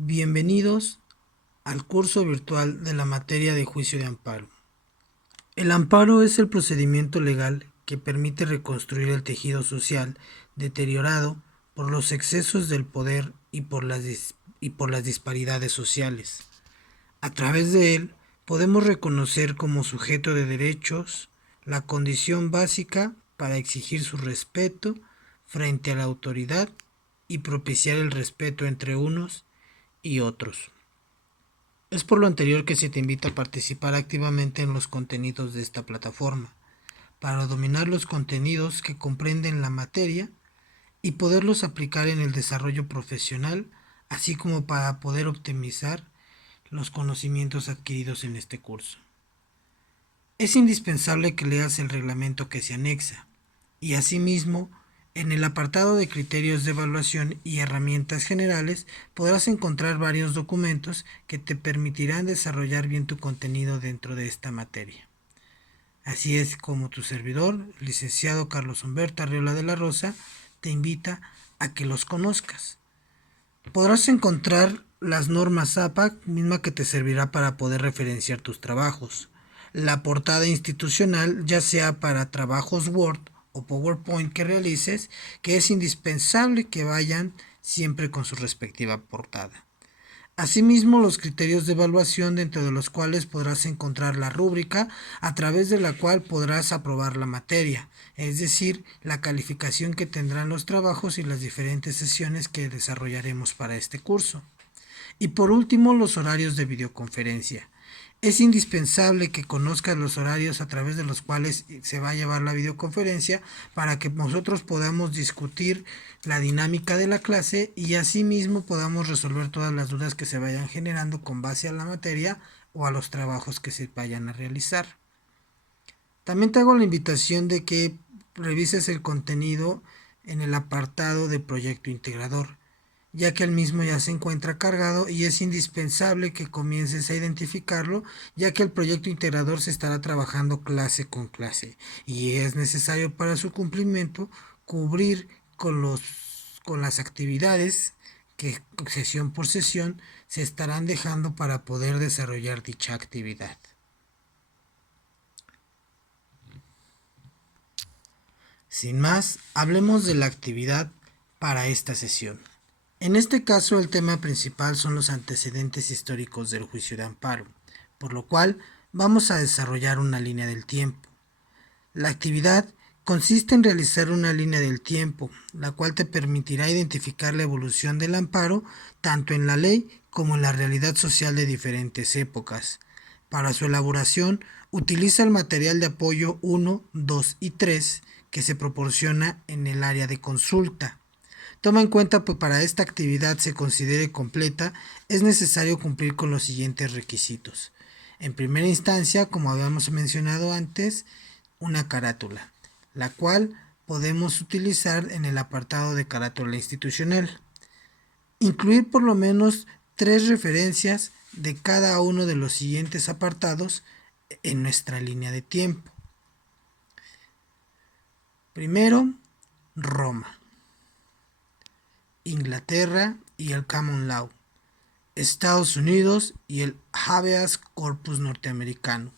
Bienvenidos al curso virtual de la materia de juicio de amparo. El amparo es el procedimiento legal que permite reconstruir el tejido social deteriorado por los excesos del poder y por las disparidades sociales. A través de él podemos reconocer como sujeto de derechos la condición básica para exigir su respeto frente a la autoridad y propiciar el respeto entre unos y otros. Es por lo anterior que se te invita a participar activamente en los contenidos de esta plataforma, para dominar los contenidos que comprenden la materia y poderlos aplicar en el desarrollo profesional, así como para poder optimizar los conocimientos adquiridos en este curso. Es indispensable que leas el reglamento que se anexa y asimismo en el apartado de criterios de evaluación y herramientas generales podrás encontrar varios documentos que te permitirán desarrollar bien tu contenido dentro de esta materia. Así es como tu servidor, licenciado Carlos Humberto Arriola de la Rosa, te invita a que los conozcas. Podrás encontrar las normas APAC, misma que te servirá para poder referenciar tus trabajos. La portada institucional, ya sea para trabajos Word o PowerPoint que realices, que es indispensable que vayan siempre con su respectiva portada. Asimismo, los criterios de evaluación, dentro de los cuales podrás encontrar la rúbrica a través de la cual podrás aprobar la materia, es decir, la calificación que tendrán los trabajos y las diferentes sesiones que desarrollaremos para este curso. Y por último, los horarios de videoconferencia. Es indispensable que conozcas los horarios a través de los cuales se va a llevar la videoconferencia para que nosotros podamos discutir la dinámica de la clase y asimismo podamos resolver todas las dudas que se vayan generando con base a la materia o a los trabajos que se vayan a realizar. También te hago la invitación de que revises el contenido en el apartado de proyecto integrador, ya que el mismo ya se encuentra cargado y es indispensable que comiences a identificarlo, ya que el proyecto integrador se estará trabajando clase con clase y es necesario para su cumplimiento cubrir con las actividades que sesión por sesión se estarán dejando para poder desarrollar dicha actividad. Sin más, hablemos de la actividad para esta sesión. En este caso, el tema principal son los antecedentes históricos del juicio de amparo, por lo cual vamos a desarrollar una línea del tiempo. La actividad consiste en realizar una línea del tiempo, la cual te permitirá identificar la evolución del amparo tanto en la ley como en la realidad social de diferentes épocas. Para su elaboración, utiliza el material de apoyo 1, 2 y 3 que se proporciona en el área de consulta. Toma en cuenta que para esta actividad se considere completa, es necesario cumplir con los siguientes requisitos. En primera instancia, como habíamos mencionado antes, una carátula, la cual podemos utilizar en el apartado de carátula institucional. Incluir por lo menos 3 referencias de cada uno de los siguientes apartados en nuestra línea de tiempo. Primero, Roma, Inglaterra y el Common Law, Estados Unidos y el Habeas Corpus norteamericano,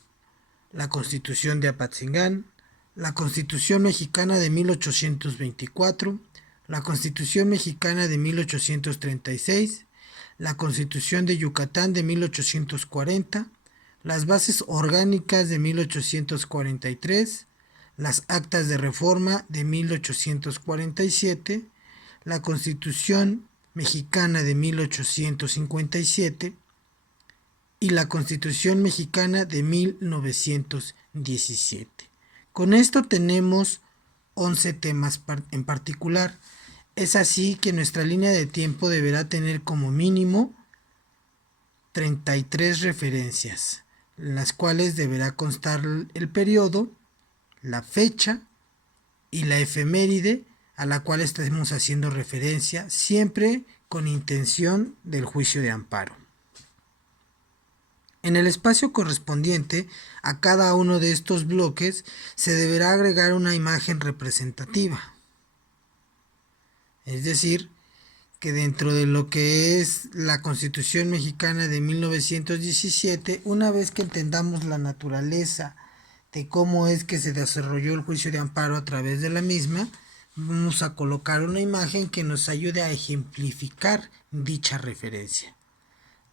la Constitución de Apatzingán, la Constitución mexicana de 1824, la Constitución mexicana de 1836, la Constitución de Yucatán de 1840, las bases orgánicas de 1843, las actas de reforma de 1847, la Constitución mexicana de 1857 y la Constitución mexicana de 1917. Con esto tenemos 11 temas en particular. Es así que nuestra línea de tiempo deberá tener como mínimo 33 referencias, en las cuales deberá constar el periodo, la fecha y la efeméride a la cual estamos haciendo referencia, siempre con intención del juicio de amparo. En el espacio correspondiente a cada uno de estos bloques se deberá agregar una imagen representativa. Es decir, que dentro de lo que es la Constitución Mexicana de 1917, una vez que entendamos la naturaleza de cómo es que se desarrolló el juicio de amparo a través de la misma, vamos a colocar una imagen que nos ayude a ejemplificar dicha referencia.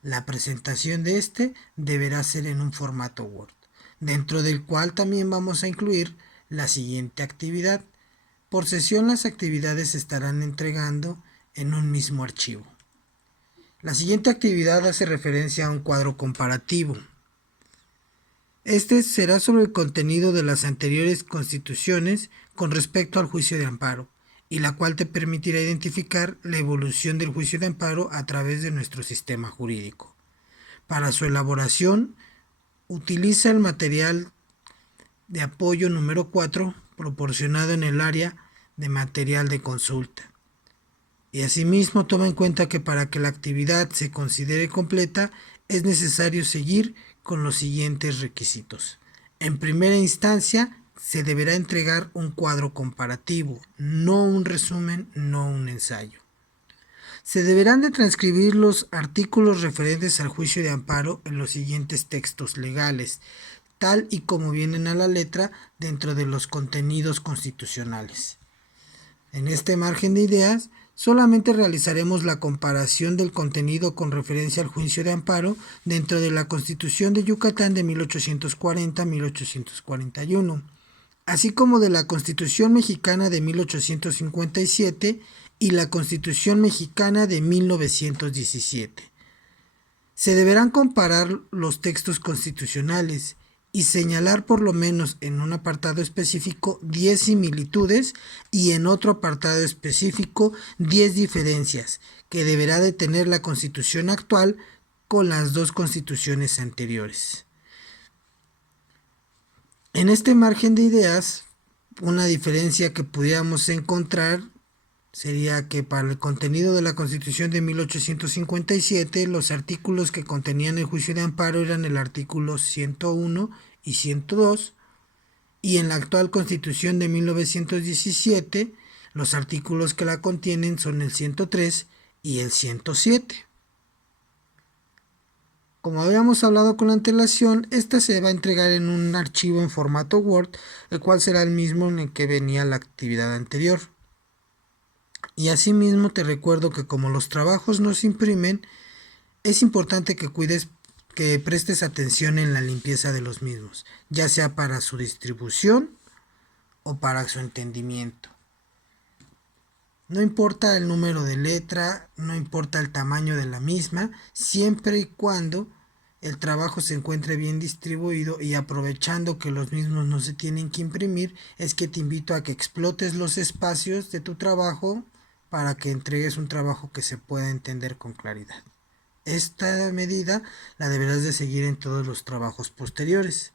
La presentación de este deberá ser en un formato Word, dentro del cual también vamos a incluir la siguiente actividad. Por sesión las actividades se estarán entregando en un mismo archivo. La siguiente actividad hace referencia a un cuadro comparativo. Este será sobre el contenido de las anteriores constituciones con respecto al juicio de amparo, y la cual te permitirá identificar la evolución del juicio de amparo a través de nuestro sistema jurídico. Para su elaboración, utiliza el material de apoyo número 4 proporcionado en el área de material de consulta. Y asimismo toma en cuenta que para que la actividad se considere completa es necesario seguir con los siguientes requisitos. En primera instancia, se deberá entregar un cuadro comparativo, no un resumen, no un ensayo. Se deberán de transcribir los artículos referentes al juicio de amparo en los siguientes textos legales, tal y como vienen a la letra dentro de los contenidos constitucionales. En este margen de ideas, solamente realizaremos la comparación del contenido con referencia al juicio de amparo dentro de la Constitución de Yucatán de 1840-1841, así como de la Constitución Mexicana de 1857 y la Constitución Mexicana de 1917. Se deberán comparar los textos constitucionales y señalar por lo menos en un apartado específico 10 similitudes y en otro apartado específico 10 diferencias que deberá de tener la Constitución actual con las dos constituciones anteriores. En este margen de ideas, una diferencia que pudiéramos encontrar sería que para el contenido de la Constitución de 1857, los artículos que contenían el juicio de amparo eran el artículo 101 y 102, y en la actual Constitución de 1917, los artículos que la contienen son el 103 y el 107. Como habíamos hablado con antelación, esta se va a entregar en un archivo en formato Word, el cual será el mismo en el que venía la actividad anterior. Y asimismo te recuerdo que como los trabajos no se imprimen, es importante que prestes atención en la limpieza de los mismos, ya sea para su distribución o para su entendimiento. No importa el número de letra, no importa el tamaño de la misma, siempre y cuando el trabajo se encuentre bien distribuido, y aprovechando que los mismos no se tienen que imprimir, es que te invito a que explotes los espacios de tu trabajo para que entregues un trabajo que se pueda entender con claridad. Esta medida la deberás de seguir en todos los trabajos posteriores.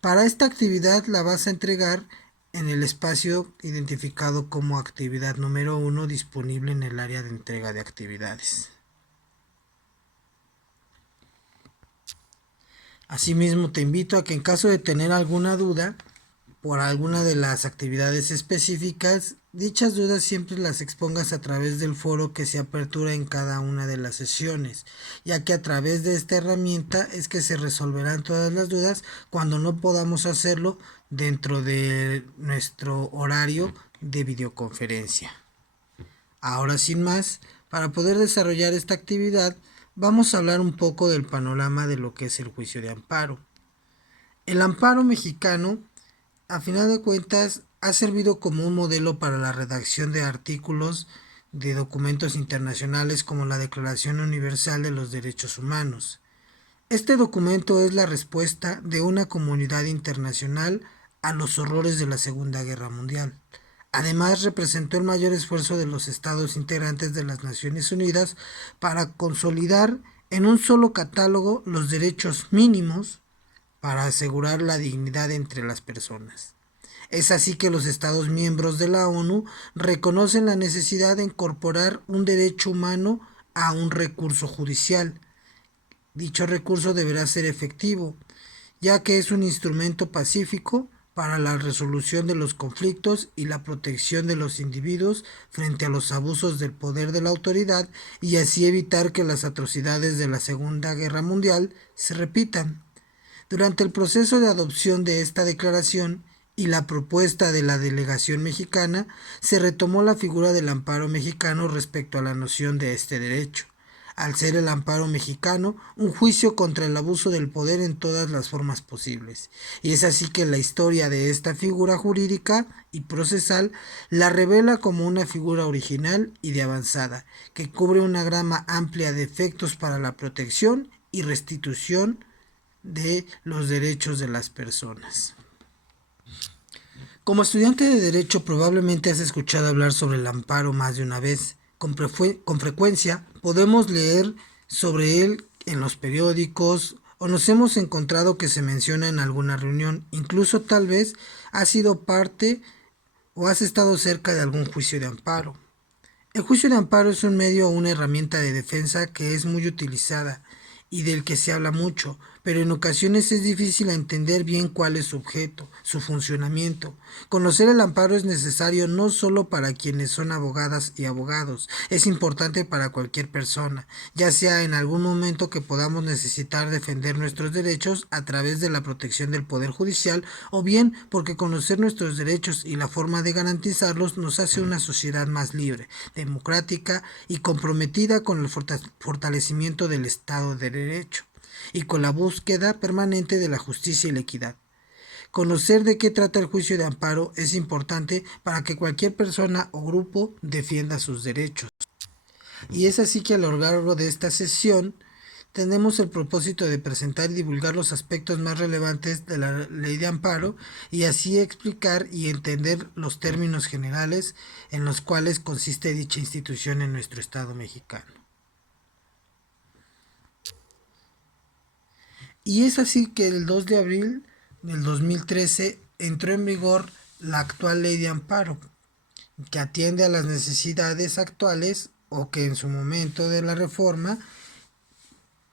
Para esta actividad la vas a entregar en el espacio identificado como actividad número 1 disponible en el área de entrega de actividades. Asimismo, te invito a que en caso de tener alguna duda por alguna de las actividades específicas, dichas dudas siempre las expongas a través del foro que se apertura en cada una de las sesiones, ya que a través de esta herramienta es que se resolverán todas las dudas cuando no podamos hacerlo dentro de nuestro horario de videoconferencia. Ahora, sin más, para poder desarrollar esta actividad, vamos a hablar un poco del panorama de lo que es el juicio de amparo. El amparo mexicano, a final de cuentas, ha servido como un modelo para la redacción de artículos de documentos internacionales como la Declaración Universal de los Derechos Humanos. Este documento es la respuesta de una comunidad internacional a los horrores de la Segunda Guerra Mundial. Además, representó el mayor esfuerzo de los estados integrantes de las Naciones Unidas para consolidar en un solo catálogo los derechos mínimos para asegurar la dignidad entre las personas. Es así que los Estados miembros de la ONU reconocen la necesidad de incorporar un derecho humano a un recurso judicial. Dicho recurso deberá ser efectivo, ya que es un instrumento pacífico para la resolución de los conflictos y la protección de los individuos frente a los abusos del poder de la autoridad y así evitar que las atrocidades de la Segunda Guerra Mundial se repitan. Durante el proceso de adopción de esta declaración y la propuesta de la delegación mexicana, se retomó la figura del amparo mexicano respecto a la noción de este derecho, al ser el amparo mexicano un juicio contra el abuso del poder en todas las formas posibles. Y es así que la historia de esta figura jurídica y procesal la revela como una figura original y de avanzada, que cubre una gama amplia de efectos para la protección y restitución de los derechos de las personas. Como estudiante de Derecho probablemente has escuchado hablar sobre el amparo más de una vez. Con frecuencia podemos leer sobre él en los periódicos o nos hemos encontrado que se menciona en alguna reunión. Incluso tal vez has sido parte o has estado cerca de algún juicio de amparo. El juicio de amparo es un medio o una herramienta de defensa que es muy utilizada y del que se habla mucho, pero en ocasiones es difícil entender bien cuál es su objeto, su funcionamiento. Conocer el amparo es necesario no solo para quienes son abogadas y abogados, es importante para cualquier persona, ya sea en algún momento que podamos necesitar defender nuestros derechos a través de la protección del Poder Judicial, o bien porque conocer nuestros derechos y la forma de garantizarlos nos hace una sociedad más libre, democrática y comprometida con el fortalecimiento del Estado de Derecho y con la búsqueda permanente de la justicia y la equidad. Conocer de qué trata el juicio de amparo es importante para que cualquier persona o grupo defienda sus derechos. Y es así que a lo largo de esta sesión tenemos el propósito de presentar y divulgar los aspectos más relevantes de la ley de amparo y así explicar y entender los términos generales en los cuales consiste dicha institución en nuestro Estado mexicano. Y es así que el 2 de abril del 2013 entró en vigor la actual ley de amparo, que atiende a las necesidades actuales o que en su momento de la reforma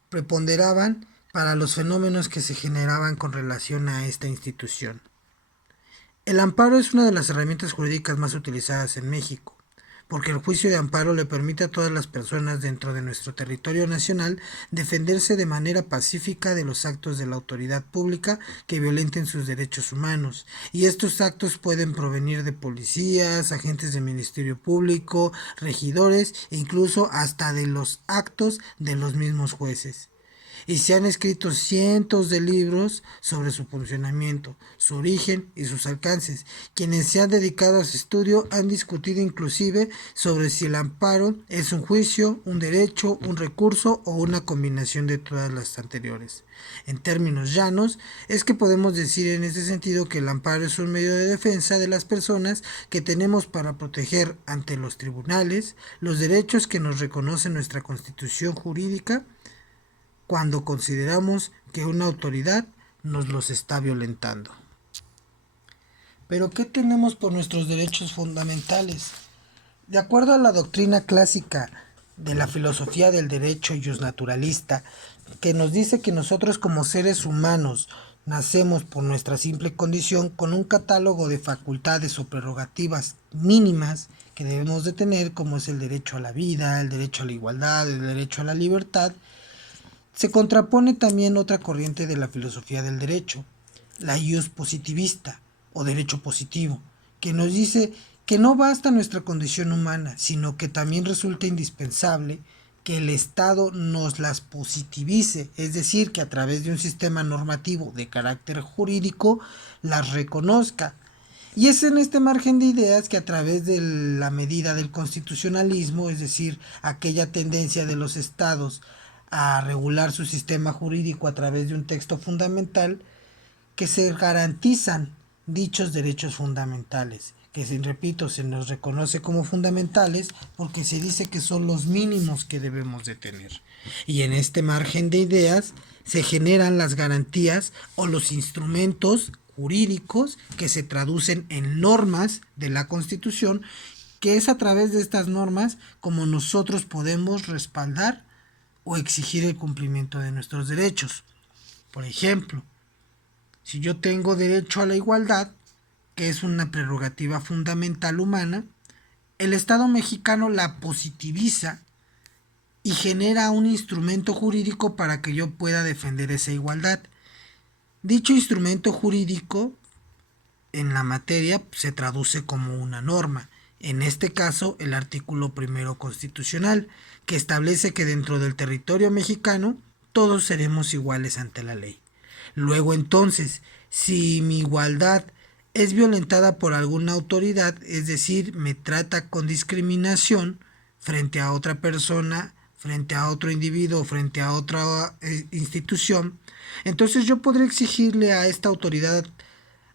preponderaban para los fenómenos que se generaban con relación a esta institución. El amparo es una de las herramientas jurídicas más utilizadas en México, porque el juicio de amparo le permite a todas las personas dentro de nuestro territorio nacional defenderse de manera pacífica de los actos de la autoridad pública que violenten sus derechos humanos, y estos actos pueden provenir de policías, agentes del Ministerio Público, regidores e incluso hasta de los actos de los mismos jueces. Y se han escrito cientos de libros sobre su funcionamiento, su origen y sus alcances. Quienes se han dedicado a su estudio han discutido inclusive sobre si el amparo es un juicio, un derecho, un recurso o una combinación de todas las anteriores. En términos llanos, es que podemos decir en este sentido que el amparo es un medio de defensa de las personas que tenemos para proteger ante los tribunales los derechos que nos reconoce nuestra Constitución jurídica cuando consideramos que una autoridad nos los está violentando. Pero ¿qué tenemos por nuestros derechos fundamentales? De acuerdo a la doctrina clásica de la filosofía del derecho justnaturalista, que nos dice que nosotros como seres humanos nacemos por nuestra simple condición con un catálogo de facultades o prerrogativas mínimas que debemos de tener, como es el derecho a la vida, el derecho a la igualdad, el derecho a la libertad, se contrapone también otra corriente de la filosofía del derecho, la ius positivista o derecho positivo, que nos dice que no basta nuestra condición humana, sino que también resulta indispensable que el Estado nos las positivice, es decir, que a través de un sistema normativo de carácter jurídico las reconozca. Y es en este margen de ideas que a través de la medida del constitucionalismo, es decir, aquella tendencia de los estados a regular su sistema jurídico a través de un texto fundamental, que se garantizan dichos derechos fundamentales, que repito, se nos reconoce como fundamentales porque se dice que son los mínimos que debemos de tener. Y en este margen de ideas se generan las garantías o los instrumentos jurídicos que se traducen en normas de la Constitución, que es a través de estas normas como nosotros podemos respaldar o exigir el cumplimiento de nuestros derechos. Por ejemplo, Si yo tengo derecho a la igualdad, que es una prerrogativa fundamental humana, el Estado mexicano la positiviza y genera un instrumento jurídico para que yo pueda defender esa igualdad. Dicho instrumento jurídico en la materia se traduce como una norma, en este caso el artículo primero constitucional, que establece que dentro del territorio mexicano todos seremos iguales ante la ley. Luego entonces, si mi igualdad es violentada por alguna autoridad, es decir, me trata con discriminación frente a otra persona, frente a otro individuo, frente a otra institución, entonces yo podré exigirle a esta autoridad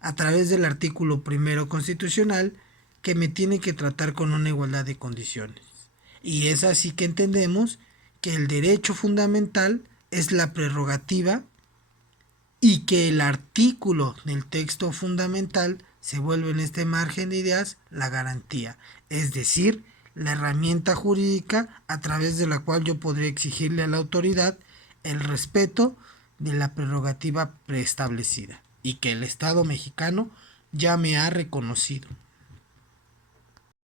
a través del artículo primero constitucional que me tiene que tratar con una igualdad de condiciones. Y es así que entendemos que el derecho fundamental es la prerrogativa y que el artículo del texto fundamental se vuelve en este margen de ideas la garantía, es decir, la herramienta jurídica a través de la cual yo podré exigirle a la autoridad el respeto de la prerrogativa preestablecida y que el Estado mexicano ya me ha reconocido.